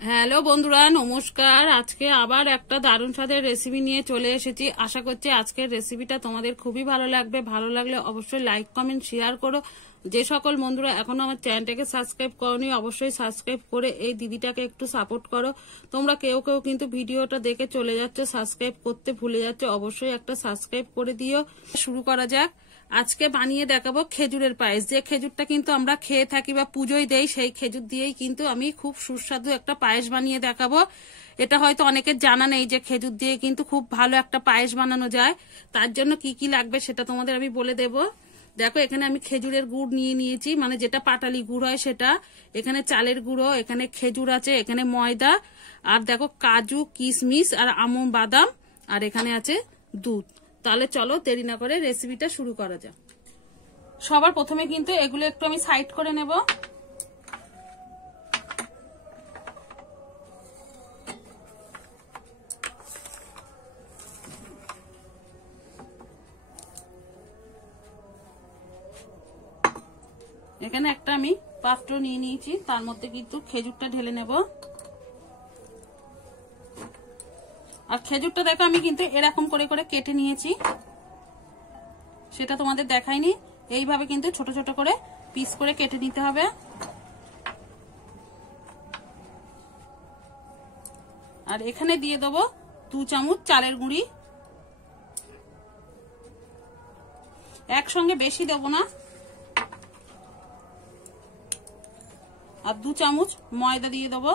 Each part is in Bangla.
হ্যালো বন্ধুরা, নমস্কার। আজকে আবার একটা দারুণ স্বাদের রেসিপি নিয়ে চলে এসেছি। আশা করছি আজকের রেসিপিটা তোমাদের খুবই ভালো লাগবে। ভালো লাগলে অবশ্যই লাইক কমেন্ট শেয়ার করো। যে সকল বন্ধুরা এখনো আমার চ্যানেলটাকে সাবস্ক্রাইব করোনি অবশ্যই সাবস্ক্রাইব করে এই দিদিটাকে একটু সাপোর্ট করো। তোমরা কেউ কেউ কিন্তু ভিডিওটা দেখে চলে যাচ্ছে, সাবস্ক্রাইব করতে ভুলে যাচ্ছে, অবশ্যই একটা সাবস্ক্রাইব করে দিও। শুরু করা যাক। আজকে বানিয়ে দেখাবো খেজুরের পায়েস। যে খেজুরটা কিন্তু আমরা খেয়ে থাকি বা পুজোয় দেই, সেই খেজুর দিয়েই কিন্তু আমি খুব সুস্বাদু একটা পায়েস বানিয়ে দেখাবো। এটা হয়তো অনেকের জানা নেই যে খেজুর দিয়ে কিন্তু খুব ভালো একটা পায়েস বানানো যায়। তার জন্য কি কি লাগবে সেটা তোমাদের আমি বলে দেব। দেখো, এখানে আমি খেজুরের গুড় নিয়ে নিয়েছি, মানে যেটা পাটালি গুড় হয় সেটা। এখানে চালের গুঁড়ো, এখানে খেজুর আছে, এখানে ময়দা, আর দেখো কাজু কিশমিশ আর আমন্ড বাদাম, আর এখানে আছে দুধ। তাহলে চলো দেরি না করে রেসিপিটা শুরু করা যাক। সবার প্রথমে কিন্তু এগুলো একটু আমি সাইড করে নেব। এখানে একটা আমি পাত্র নিয়ে নিয়েছি, তার মধ্যে কিন্তু খেজুরটা ঢেলে নেব। আর খেজুরটা দেখো আমি কিন্তু এরকম করে করে কেটে নিয়েছি, সেটা তোমাদের দেখাইনি। এইভাবে কিন্তু ছোট ছোট করে পিস করে কেটে নিতে হবে। আর এখানে দিয়ে দেবো 2 চামচ চালের গুঁড়ি। একসঙ্গে বেশি দেবো না। আর 2 চামচ ময়দা দিয়ে দেবো।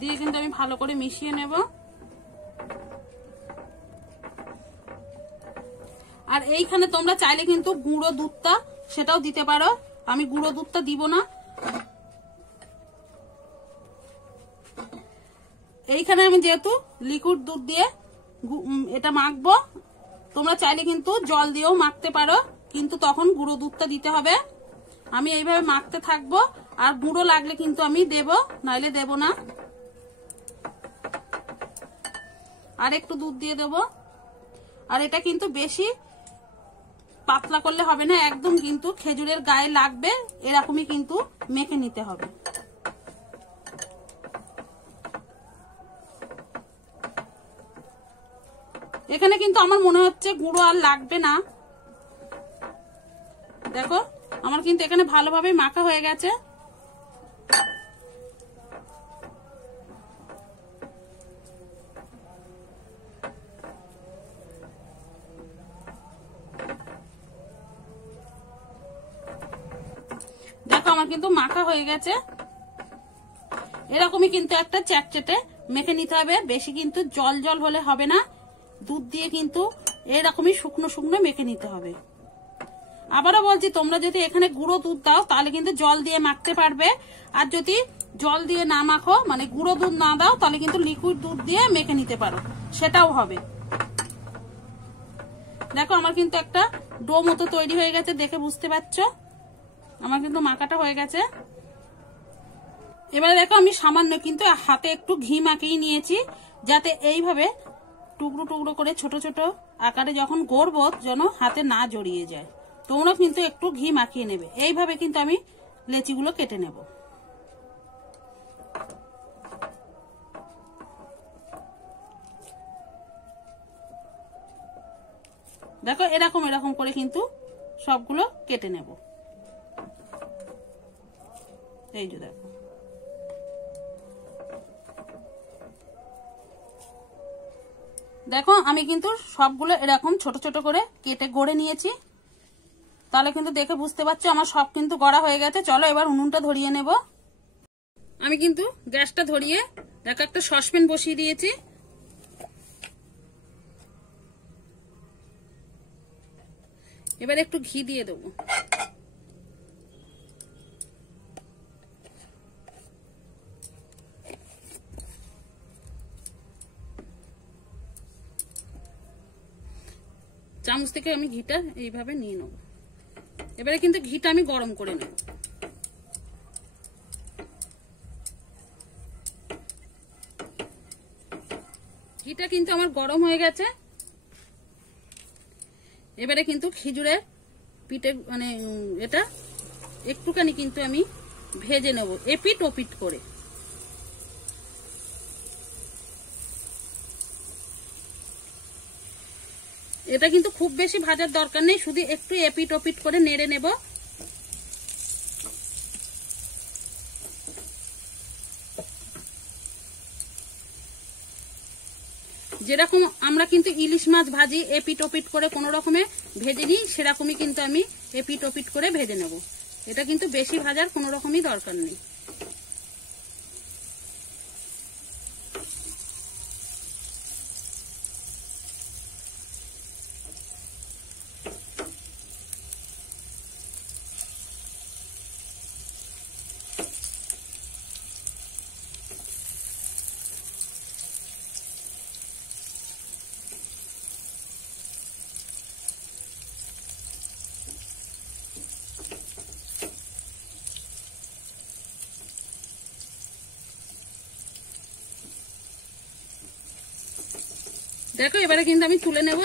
দিয়ে কিন্তু আমি ভালো করে মিশিয়ে নেব। আর এইখানে তোমরা চাইলে কিন্তু গুঁড়ো দুধটা সেটাও দিতে পারো, আমি গুঁড়ো দুধটা দিব না। এইখানে আমি যেহেতু লিকুইড দুধ দিয়ে এটা মাখবো, তোমরা চাইলে কিন্তু জল দিয়েও মাখতে পারো, কিন্তু তখন গুঁড়ো দুধটা দিতে হবে। আমি এইভাবে মাখতে থাকবো, আর গুঁড়ো লাগলে কিন্তু আমি দেব, নাইলে দেব না। আর একটু দুধ দিয়ে দেব। আর এটা কিন্তু বেশি পাতলা করলে হবে না, একদম কিন্তু খেজুরের গায়ে লাগবে এরকমই কিন্তু মেখে নিতে হবে। এখানে কিন্তু আমার মনে হচ্ছে গুঁড়ো আর লাগবে না। দেখো আমার কিন্তু এখানে ভালোভাবে মাখা হয়ে গেছে। দেখো আমার কিন্তু মাখা হয়ে গেছে। এরকমই কিন্তু একটা চ্যাটচেটে মেখে নিতে হবে, বেশি কিন্তু জল জল হলে হবে না। দুধ দিয়ে কিন্তু এরকমই শুকনো শুকনো মেখে নিতে হবে। আবারও বলছি, তোমরা যদি এখানে গুঁড়ো দুধ দাও তাহলে কিন্তু জল দিয়ে মাখতে পারবে। আর যদি জল দিয়ে না মাখো, মানে গুঁড়ো দুধ না দাও, তাহলে কিন্তু লিকুইড দুধ দিয়ে মেখে নিতে পারো, সেটাও হবে। দেখো আমার কিন্তু একটা ডো মতো তৈরি হয়ে গেছে, দেখে বুঝতে পারছো আমার কিন্তু মাখাটা হয়ে গেছে। এবারে দেখো আমি সামান্য কিন্তু হাতে একটু ঘি মাখিয়ে নিয়েছি, যাতে এইভাবে টুকরো টুকরো করে ছোট ছোট আকারে যখন গড়বো যেন হাতে না জড়িয়ে যায়। তোমরা কিন্তু একটু ঘি মাখিয়ে নেবে। এইভাবে কিন্তু আমি লেচিগুলো কেটে নেব। দেখো এরকম এরকম করে কিন্তু সবগুলো কেটে নেব। এই যে দেখো, দেখো আমি কিন্তু সবগুলো এরকম ছোট ছোট করে কেটে গড়ে নিয়েছি। তাহলে কিন্তু দেখে বুঝতে পারছো আমার সব কিন্তু গড়া হয়ে গেছে। চলো এবার উনুনটা ধরিয়ে নেব। আমি কিন্তু গ্যাসটা ধরিয়ে দেখো একটা সসপ্যান বসিয়ে দিয়েছি। এবার একটু ঘি দিয়ে দেবো। চামচ থেকে আমি ঘিটা এইভাবে নিয়ে নেব। এবারে কিন্তু ঘিটা আমি গরম করে নেব। ঘিটা কিন্তু আমার গরম হয়ে গেছে। এবারে কিন্তু খিচুড়ের পিঠে মানে এটা একটুখানি কিন্তু আমি ভেজে নেব এপিট ওপিট করে। এটা কিন্তু খুব বেশি ভাজার দরকার নেই, শুধু একটু এপিট ওপিট করে নেড়ে নেব। যেরকম আমরা কিন্তু ইলিশ মাছ ভাজি এপিট ওপিট করে কোনো রকমে ভেজে নিই, সেরকমই কিন্তু আমি এপিট ওপিট করে ভেজে নেব। এটা কিন্তু বেশি ভাজার কোনো রকমই দরকার নেই। দেখো এবারে কিন্তু আমি তুলে নেব।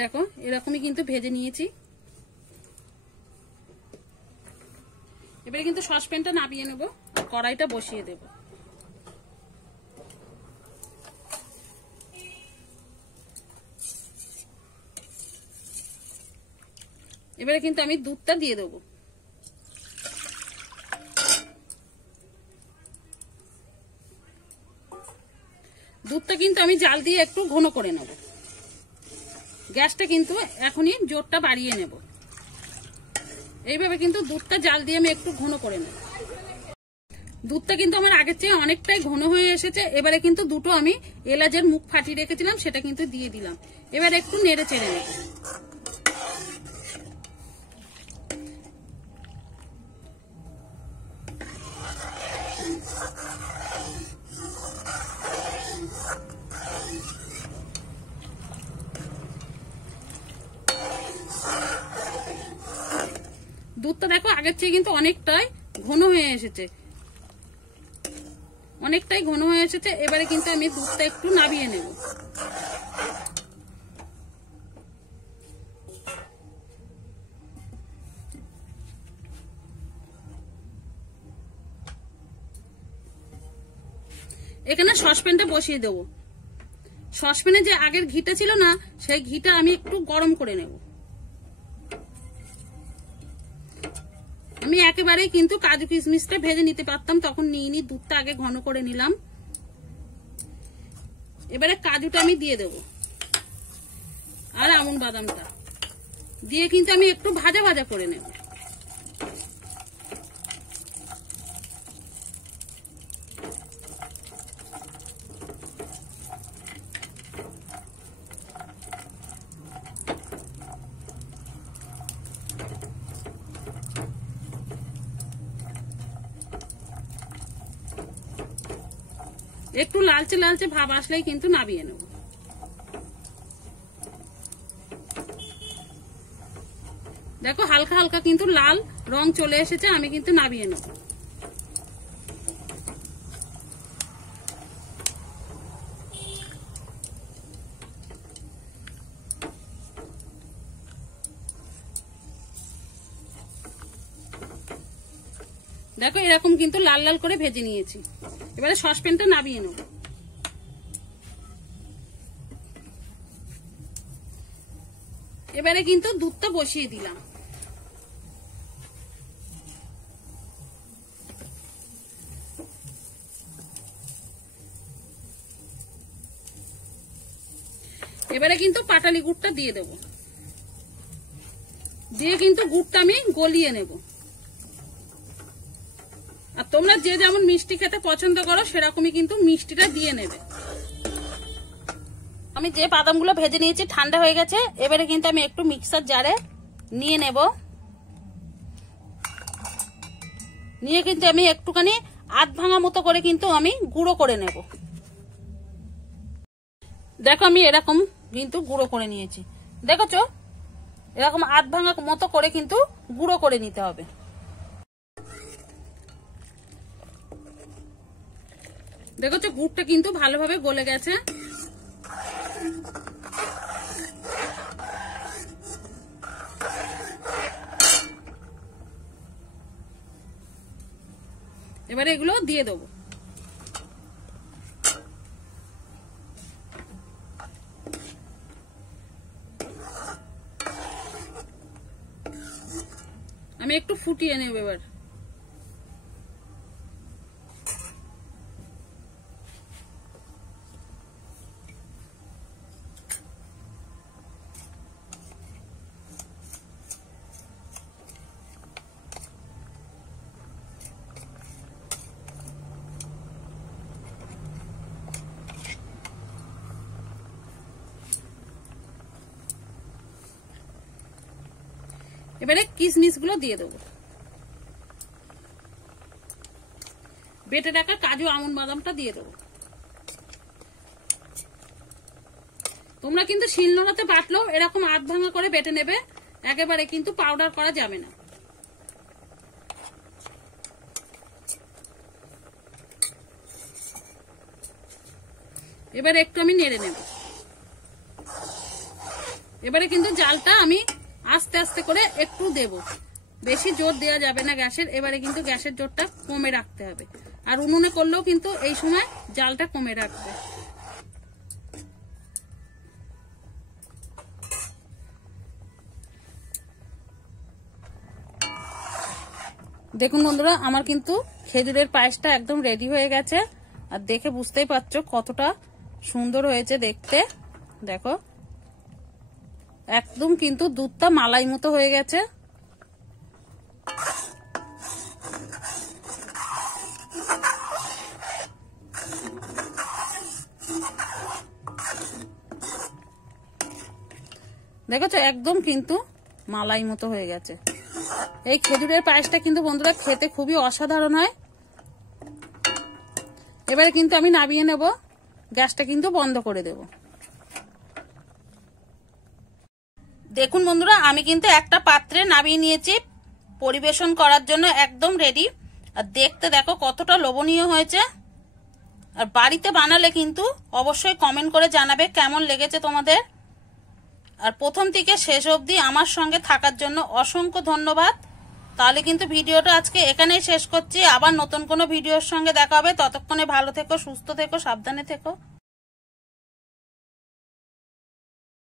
দেখো এরকমই কিন্তু ভেজে নিয়েছি। এবারে কিন্তু সসপ্যানটা নামিয়ে নেব, কড়াইটা বসিয়ে দেব। এবারে কিন্তু আমি দুধটা দিয়ে দেবো। দুধটা কিন্তু আমি জাল দিয়ে একটু ঘন করে নেব। গ্যাসটা কিন্তু এখনই জোরটা বাড়িয়ে নেব। এইভাবে কিন্তু দুধটা জাল দিয়ে আমি একটু ঘন করে নেব। দুধটা কিন্তু আমার আগের চেয়ে অনেকটাই ঘন হয়ে এসেছে। এবারে কিন্তু দুটো আমি এলাচের মুখ ফাটিয়ে রেখেছিলাম সেটা কিন্তু দিয়ে দিলাম। এবার একটু নেড়ে চেড়ে নেব। দুধটা দেখো আগের চেয়ে কিন্তু অনেকটাই ঘন হয়ে এসেছে, অনেকটাই ঘন হয়ে এসেছে। এবারে কিন্তু আমি দুধটা একটু নামিয়ে নেব। এখানে সসপ্যানটা বসিয়ে দেব। সসপ্যানে যে আগের ঘিটা ছিল না, সেই ঘিটা আমি একটু গরম করে নেব। আমি একেবারেই কিন্তু কাজু কিশমিশটা ভেজে নিতে পারতাম, তখন নিইনি, দুধটা আগে ঘন করে নিলাম। এবারে কাজুটা আমি দিয়ে দেব আর আমন্ড বাদামটা দিয়ে কিন্তু আমি একটু ভাজা ভাজা করে নেব। একটু লালচে লালচে ভাব আসলেই কিন্তু নামিয়ে নেব। দেখো হালকা হালকা কিন্তু লাল রং চলে এসেছে, আমি কিন্তু নামিয়ে নেব। দেখো এরকম কিন্তু লাল লাল করে ভেজে নিয়েছি। এবারে সসপ্যানটা নামিয়ে নেব। এবারে কিন্তু দুধটা বসিয়ে দিলাম। এবারে কিন্তু পাটালি গুড়টা দিয়ে দেব, দিয়ে কিন্তু গুড়টা আমি গলিয়ে নেব। আর তোমরা যে যেমন মিষ্টি খেতে পছন্দ করো সেরকমই কিন্তু মিষ্টিটা দিয়ে নেবে। আমি যে বাদামগুলো ভেজে নিয়েছি ঠান্ডা হয়ে গেছে। এবারে কিন্তু আমি একটু মিক্সার জারে নিয়ে নেব। নিয়ে কিন্তু আমি একটুখানি আধ ভাঙা মতো করে কিন্তু আমি গুঁড়ো করে নেব। দেখো আমি এরকম কিন্তু গুঁড়ো করে নিয়েছি, দেখেছো? এরকম আধ ভাঙা মতো করে কিন্তু গুঁড়ো করে নিতে হবে। দেখেছো গুড়টা কিন্তু ভালোভাবে গলে গেছে। এবারে এগুলো দিয়ে দেবো। আমি একটু ফুটিয়ে নেব এবার। এবারে কিশমিশ গুলো দিয়ে দেবো, বেটে রাখা কাজু আমন্ড বাদামটা দিয়ে দেবো। তোমরা কিন্তু শিলনোড়াতে বাটলেও এরকম আধ ভাঙা করে বেটে নেবে, একেবারে কিন্তু পাউডার করা যাবে না। এবারে একটু আমি নেড়ে নেব। এবারে কিন্তু জালটা আমি আস্তে আস্তে করে একটু দেব, বেশি জোর দেওয়া যাবে না গ্যাসের। এবারে কিন্তু গ্যাসের জোরটা কমে রাখতে হবে, আর উনুনে করলেও কিন্তু এই সময় জালটা কমে রাখবে। দেখুন বন্ধুরা, আমার কিন্তু খেজুরের পায়েসটা একদম রেডি হয়ে গেছে, আর দেখে বুঝতেই পারছো কতটা সুন্দর হয়েছে দেখতে। দেখো একদম কিন্তু দুধটা মালাই মতো হয়ে গেছে। দেখেছো একদম কিন্তু মালাই মতো হয়ে গেছে। এই খেজুরের পায়েসটা কিন্তু বন্ধুরা খেতে খুবই অসাধারণ হয়। এবারে কিন্তু আমি নামিয়ে নেব, গ্যাসটা কিন্তু বন্ধ করে দেব। দেখুন বন্ধুরা, আমি কিন্তু একটা পাত্রে নামিয়ে নিয়েছি, পরিবেশন করার জন্য একদম রেডি। আর দেখতে দেখো কতটা লোভনীয় হয়েছে। আর বাড়িতে বানালে কিন্তু অবশ্যই কমেন্ট করে জানাবে কেমন লেগেছে তোমাদের। আর প্রথম থেকে শেষ অবধি আমার সঙ্গে থাকার জন্য অসংখ্য ধন্যবাদ। তাহলে কিন্তু ভিডিওটা আজকে এখানেই শেষ করছি। আবার নতুন কোনো ভিডিওর সঙ্গে দেখা হবে। ততক্ষণে ভালো থেকো, সুস্থ থেকো, সাবধানে থেকো।